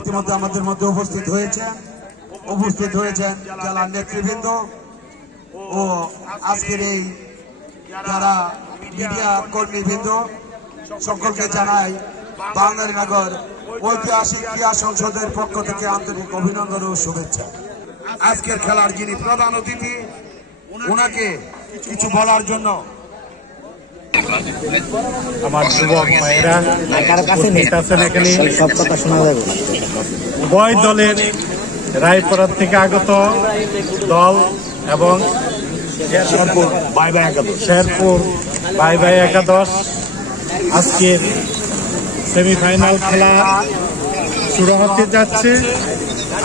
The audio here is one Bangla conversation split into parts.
ইতিমধ্যে আমাদের মধ্যে উপস্থিত হয়েছেন জেলার নেতৃবৃন্দ ও আজকের এই যারা মিডিয়া কর্মীবৃন্দ সকলকে জানাই বাঙালিনগর ঐতিহাসিক ক্রীড়া সংসদের পক্ষ থেকে আন্তরিক অভিনন্দন ও শুভেচ্ছা। আজকের খেলার যিনি প্রধান অতিথি ওনাকে কিছু বলার জন্য আমার যুবক ভাইয়েরা এখানে সব কথা শোনা যাবে। উভয় দলের রায়পুরা থেকে আগত দল এবং শেরপুর বাই বাই একাদশ আজকের সেমিফাইনাল খেলা শুরু হতে যাচ্ছে।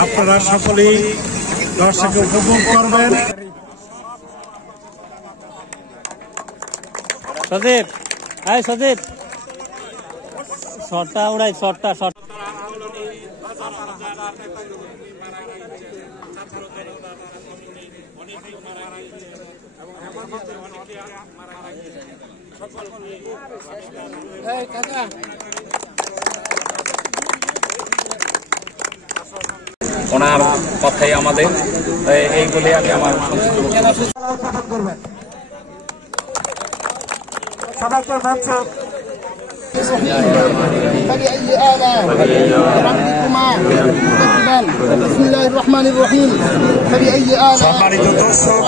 আপনারা সকলেই দর্শকে উপভোগ করবেন। সজীব, হ্যাঁ সজীব, শটটা উড়াই, শটটা শট। ওনার কথাই আমাদের, এই বলে আমি আমার করবেন সবাইকে মঞ্চ সম্মানিত দর্শক,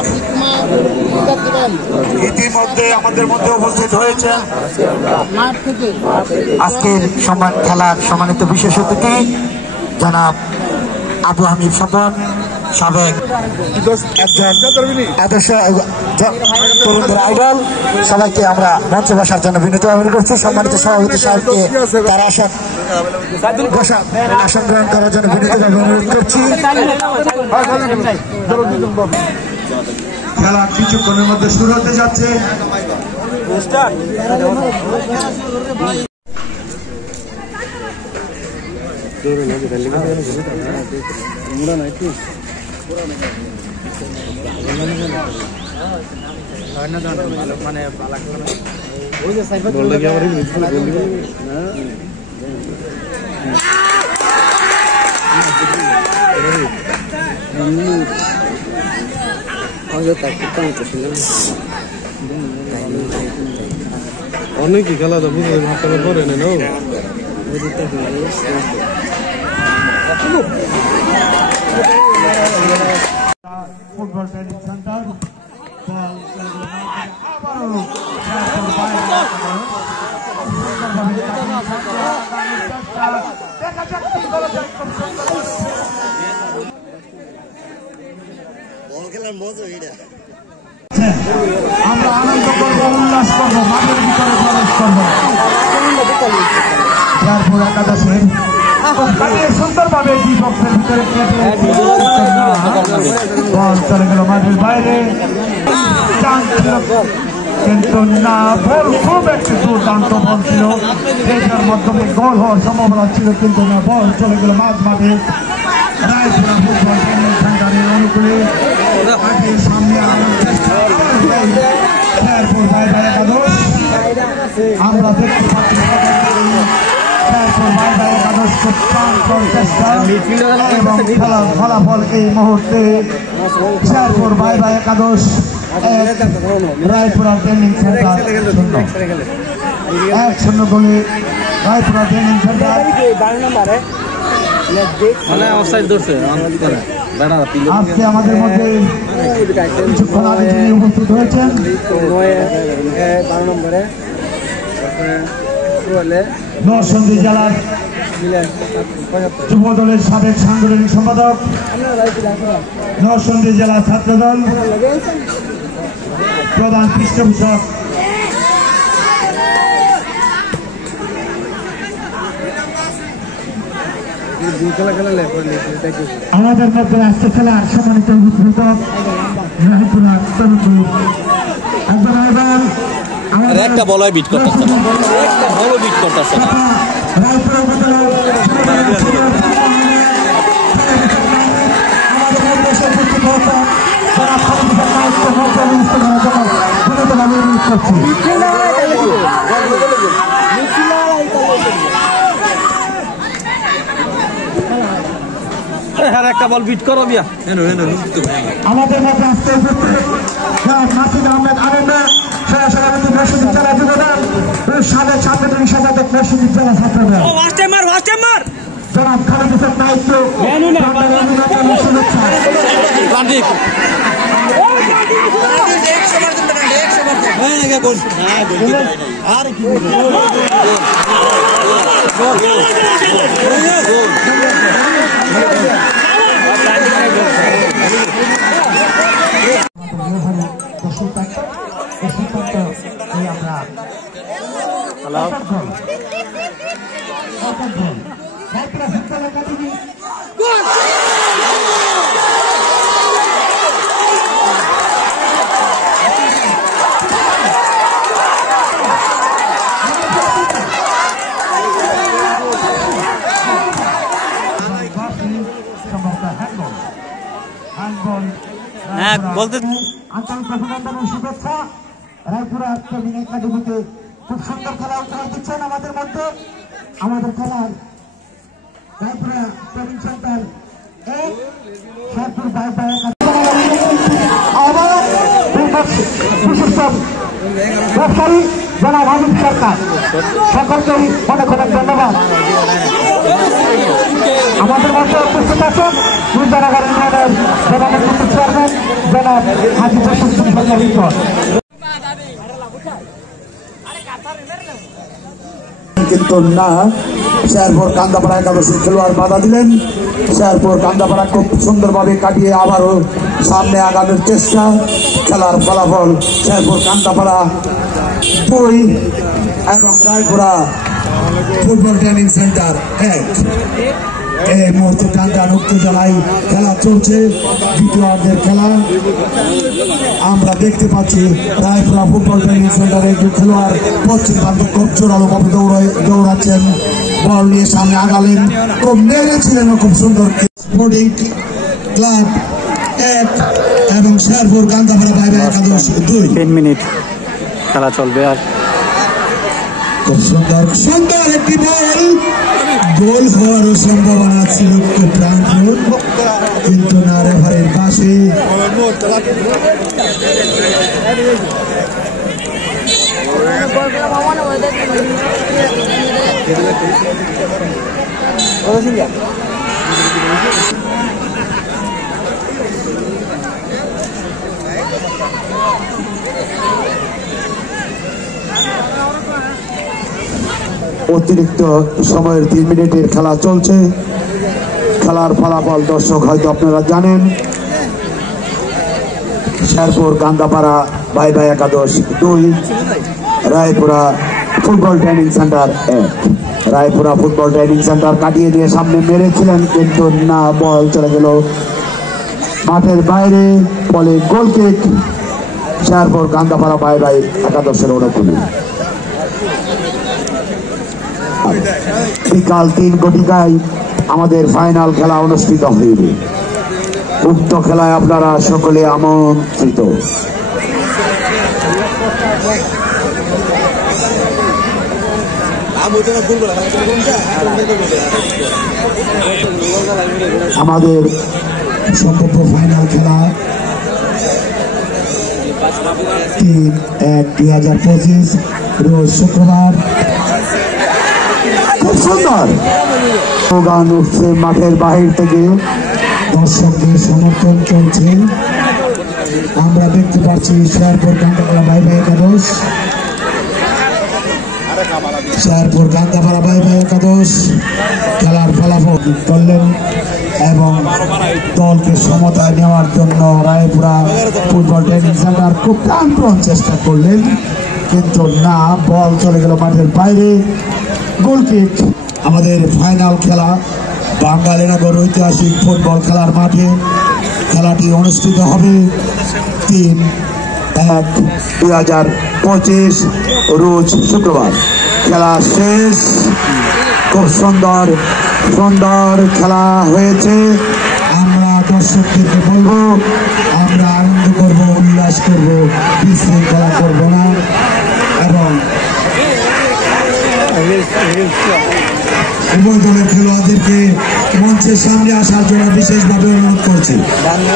ইতিমধ্যে আমাদের মধ্যে উপস্থিত হয়েছে আজকের খেলার সম্মানিত বিশেষ অতিথি জনাব আবু হামিদ স্বপন, সাবেক তরুণদের আইডল। সবাইকে আমরা মঞ্চে বসার জন্য বিনীত আহ্বান করছি। সম্মানিত সভাপতি সাহেবকে তার আসন গ্রহণ করার জন্য বিনীতভাবে অনুরোধ করছি। খেলা কিছুক্ষণের মধ্যে শুরু হতে যাচ্ছে। অনেক খেলা তো বুঝে ভাবতে পারে না। ফুটবল ট্রেনিং সেন্টার আমরা আনন্দ করবো, উল্লাস করবো, মাঠের ভিতরে প্রবেশ করবো। শেরপুর একাদশের সুন্দরভাবে বিপক্ষের ভিতরে বল চলে গেল মাঠের বাইরে, কিন্তু না, বল খুব একটি দুর্দান্ত বল ছিল, যেটার মাধ্যমে গোল হওয়ার সম্ভাবনা ছিল, কিন্তু না, বল চলে গেল মাঠে। রায়পুরা ফুটবল ট্রেনিং সেন্টারের অনুকূলে সামনে আনার চেষ্টা শেরপুর বাই বাই একাদশ। আমরা দেখতে পাচ্ছি শেরপুর বাই বাই একাদশ খুব প্রাণপণ চেষ্টা এবং খেলার ফলাফল এই মুহূর্তে শেরপুর বাই বাই একাদশ রায়পুরা ট্রেনিং সেন্টার 1-0 গোলে রায়পুরা ট্রেনিং সেন্টার। আজকে আমাদের মধ্যে কিছুক্ষণ আগে যিনি উপস্থিত হয়েছেন নরসিংদী জেলার যুব দলের সাবেক সাংগঠনিক সম্পাদক, নরসিংদী জেলা ছাত্রদল প্রধান পৃষ্ঠপোষক আমাদের মধ্যে আজকে খেলার সম্মানিত উদ্বোধক রায়পুরা একটা বলয় বিট করতেছে, একটা ভালো বিট করতেছে। রায়পুরা আর একটা বল বিট করো মিয়া। আমাদের মধ্যে আসতে নাসির আহমেদ আনন্দ সভাপতি মসজিদ জেলা যুবদল সাবেক সাংগঠনিক সম্পাদক মসজিদ জেলা ছাত্রদল জনাব খালেদ হোসেন নাইককে শুভেচ্ছা। আন্তরিক অভিনন্দন ও শুভেচ্ছা। রায়পুরা ট্রেনিং একাডেমিতে খুব সুন্দর খেলা উপহার দিচ্ছেন আমাদের মধ্যে। আমাদের খেলার রায়পুরা ট্রেনিং সেন্টার এক শেরপুর ব্যবসায়ী জনাব হামিদ সরকার, সকলকেই অনেক অনেক ধন্যবাদ। আমাদের মধ্যে উপস্থিত আছেন দুর্জানগর ইউনিয়নের সভাপতি চেয়ারম্যান জনাব হাজি বসুন কিন্তু না, শেরপুর কান্দাপাড়া একাদশী খেলোয়াড় বাধা দিলেন। শেরপুর কান্দাপাড়া খুব সুন্দরভাবে কাটিয়ে আবারও সামনে আগানোর চেষ্টা। খেলার ফলাফল শেরপুর কান্দাপাড়া 2 এবং রায়পুরা ফুটবল ট্রেনিং সেন্টার 1। এই মুহূর্তে টানটান উত্তেজনায় খেলা চলছে, দ্বিতীয়ার্ধের খেলা। আমরা দেখতে পাচ্ছি রায়পুরা ফুটবল ট্রেনিং সেন্টারের একটি খেলোয়াড় পশ্চিম প্রান্তে খুব জোরালোভাবে দৌড়াচ্ছেন। বল নিয়ে সামনে আগালেন, খুব মেরেছিলেন খুব সুন্দর। স্পোর্টিং ক্লাব 1 এবং শেরপুর কান্দাপাড়া বাইরে একাদশ 2। 10 মিনিট খেলা চলবে। আর খুব সুন্দর সুন্দর একটি বল, গোল হওয়ারও সম্ভাবনা ছিল খুব প্রাণপণ, কিন্তু না, রেফারির পাশে। অতিরিক্ত সময়ের 3 মিনিটের খেলা চলছে। খেলার ফলাফল দর্শক হয়তো আপনারা জানেন। শেরপুর কান্দাপাড়া ভাই ভাই একাদশ 2, Raipura football training centre 1। Raipura football training centre কাটিয়ে দিয়ে সামনে মেরেছিলেন, কিন্তু না, বল চলে গেল মাঠের বাইরে। বলে গোল কিক শেরপুর কান্দাপাড়া ভাই ভাই একাদশের অনুকূলে। বিকাল 3 ঘটিকায় আমাদের ফাইনাল খেলা অনুষ্ঠিত হইবে। উক্ত খেলায় আপনারা সকলে আমন্ত্রিত। আমাদের সম্ভাব্য ফাইনাল খেলা 3/1/2025 রোজ শুক্রবার। খুব সুন্দর গান উঠছে মাঠের বাহির থেকে, দর্শকদের সমর্থন চলছে। আমরা দেখতে পাচ্ছি শেরপুর কান্দাপাড়া ভাই ভাই একাদশ, শেরপুর কান্দাপাড়া ভাই ভাই একাদশ খেলার ফলাফল করলেন এবং দলকে সমতায় নেওয়ার জন্য রায়পুরা ফুটবল ট্রেনিং সেন্টার খুব প্রাণপণ চেষ্টা করলেন, কিন্তু না, বল চলে গেল মাঠের বাইরে। গোল কিক। আমাদের ফাইনাল খেলা বাঙালিনগর ঐতিহাসিক ফুটবল খেলার মাঠে। খেলাটি অনুষ্ঠিত হবে 3/1/2025 রোজ শুক্রবার। খেলা শেষ। খুব সুন্দর সুন্দর খেলা হয়েছে। আমরা দর্শকদেরকে বলবো, আমরা আনন্দ করব, উল্লাস করব, বিশৃঙ্খলা করব না এবং উভয় দলের খেলোয়াড়দেরকে মঞ্চে মঞ্চের সামনে আসার জন্য বিশেষভাবে অনুরোধ করছি।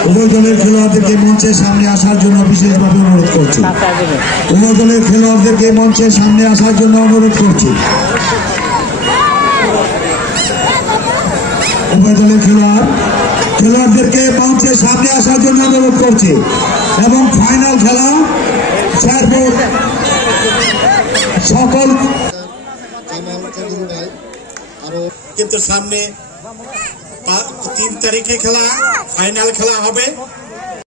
উভয় দলের খেলোয়াড়দেরকে মঞ্চের সামনে আসার জন্য বিশেষভাবে অনুরোধ করছি। উভয় দলের খেলোয়াড়দেরকে মঞ্চের সামনে আসার জন্য অনুরোধ করছি। উভয় দলের খেলোয়াড়দেরকে মঞ্চের সামনে আসার জন্য অনুরোধ করছি এবং ফাইনাল খেলা শেরপুর সকল কিন্তু সামনে 3 তারিখে খেলা ফাইনাল খেলা হবে।